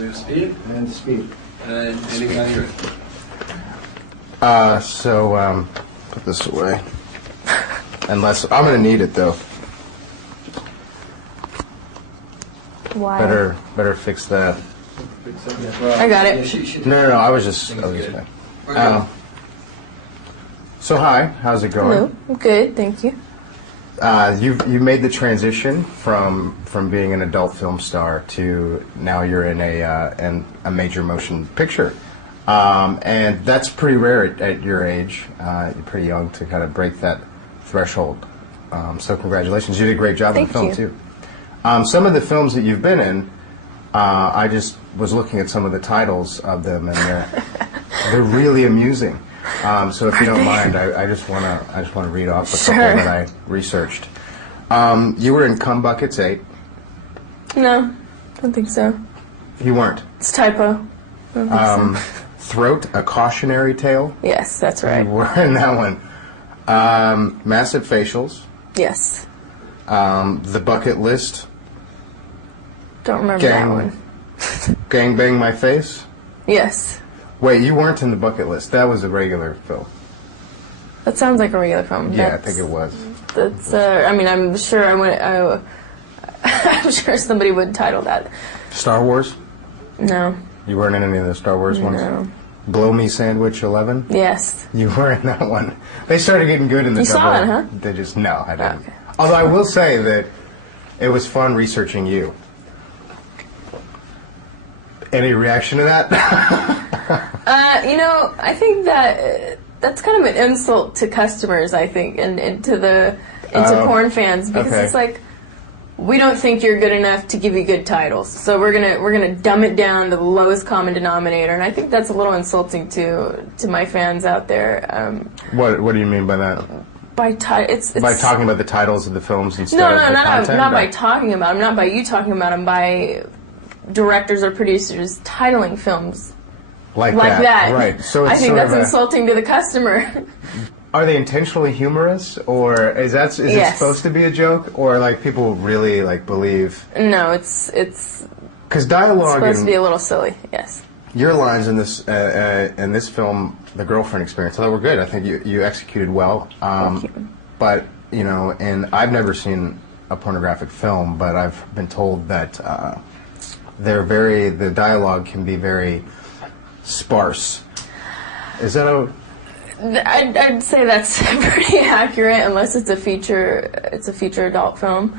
Speed? And speed. And anything on your put this away. Unless, I'm gonna need it though. Why? Better fix that. I got it. No, I was just So hi, how's it going? Hello. I'm good, thank you. You made the transition from being an adult film star to now you're in a major motion picture, and that's pretty rare at your age. You're pretty young to kind of break that threshold. So congratulations, you did a great job in the film too. Some of the films that you've been in, I just was looking at some of the titles of them, and they're really amusing. So if you don't mind, I just want to read off a couple that I researched. You were in Cum Buckets 8. No, I don't think so. You weren't. It's a typo. I don't think so. Throat, a cautionary tale. Yes, that's right. You were in that one. Massive facials. Yes. The Bucket List. Don't remember that one. Gang Bang My Face. Yes. Wait, you weren't in The Bucket List. That was a regular film. That sounds like a regular film. Yeah, I think it was. That's. I mean, I'm sure I'm sure somebody would title that. Star Wars. No. You weren't in any of the Star Wars ones? No. Blow Me Sandwich 11? Yes. You were in that one. They started getting good in the double. You saw it, huh? They just, no, I didn't. Okay. Although I will say that it was fun researching you. Any reaction to that? I think that's kind of an insult to customers, I think, and to porn fans, because it's like, we don't think you're good enough to give you good titles, so we're gonna dumb it down to the lowest common denominator, and I think that's a little insulting to my fans out there. What do you mean by that? By talking about the titles of the films instead of the content? not by talking about them, not by you talking about them, by directors or producers titling films like that. Right. So it's I think that's insulting to the customer. Are they intentionally humorous, or is it supposed to be a joke, or like people really like believe? No, it's because dialogue it's supposed to be a little silly. Yes. Your lines in this film, The Girlfriend Experience, I thought were good. I think you executed well. Thank you. But and I've never seen a pornographic film, but I've been told that the dialogue can be very sparse. Is that I'd say that's pretty accurate, unless it's a feature adult film.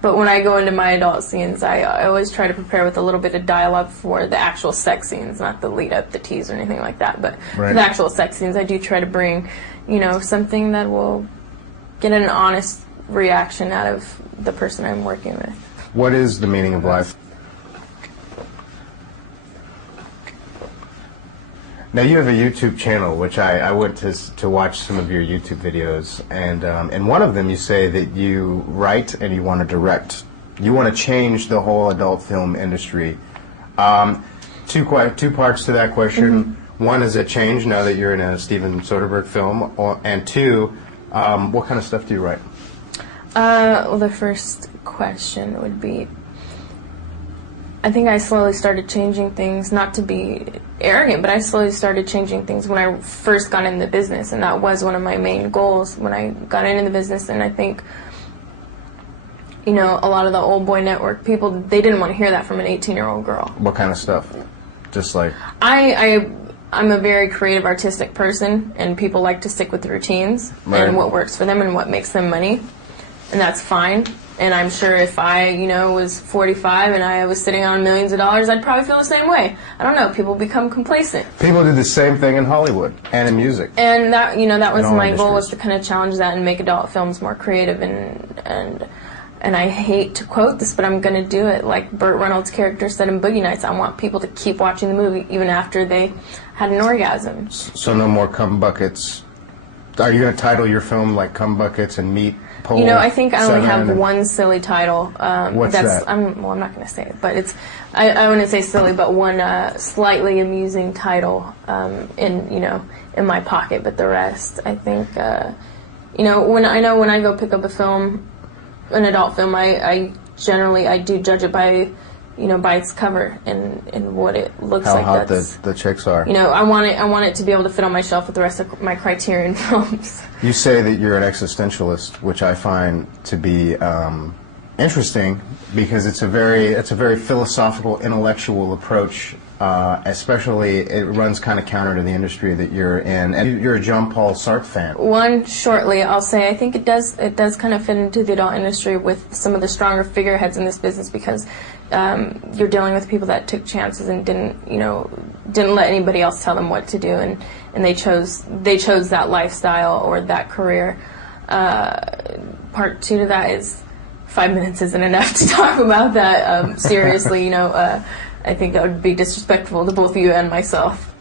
But when I go into my adult scenes, I always try to prepare with a little bit of dialogue for the actual sex scenes, not the lead up, the tease, or anything like that. But for the actual sex scenes, I do try to bring, something that will get an honest reaction out of the person I'm working with. What is the meaning of life? Now you have a YouTube channel, which I went to watch some of your YouTube videos, and in one of them you say that you write and you want to direct. You want to change the whole adult film industry. Two parts to that question. Mm-hmm. One, is it change now that you're in a Steven Soderbergh film? And two, what kind of stuff do you write? Well, the first question would be, I think I slowly started changing things, not to be arrogant, but I slowly started changing things when I first got into the business, and that was one of my main goals when I got into the business. And I think, a lot of the old boy network people, they didn't want to hear that from an 18-year-old girl. What kind of stuff? Just like... I'm a very creative, artistic person, and people like to stick with the routines and what works for them and what makes them money, and that's fine. And I'm sure if I, was 45 and I was sitting on millions of dollars, I'd probably feel the same way. I don't know. People become complacent. People do the same thing in Hollywood and in music. And that, that was my goal, was to kind of challenge that and make adult films more creative. And I hate to quote this, but I'm going to do it. Like Burt Reynolds' character said in Boogie Nights, I want people to keep watching the movie even after they had an orgasm. So no more cum buckets. Are you going to title your film like Cum Buckets and Meat? Pole, I think I only have one silly title. What's that? I'm not going to say it, but it's, I wouldn't say silly, but one slightly amusing title in my pocket. But the rest, I think, when I go pick up a film, an adult film, I generally do judge it by, by its cover and what it looks How like. hot That's, the chicks are. I want it to be able to fit on my shelf with the rest of my Criterion films. You say that you're an existentialist, which I find to be interesting because it's a very philosophical, intellectual approach. Especially, it runs kind of counter to the industry that you're in. And you're a Jean-Paul Sartre fan. Shortly, I'll say I think it does kind of fit into the adult industry with some of the stronger figureheads in this business because you're dealing with people that took chances and didn't let anybody else tell them what to do, and they chose that lifestyle or that career. Part two to that is 5 minutes isn't enough to talk about that seriously. I think that would be disrespectful to both you and myself.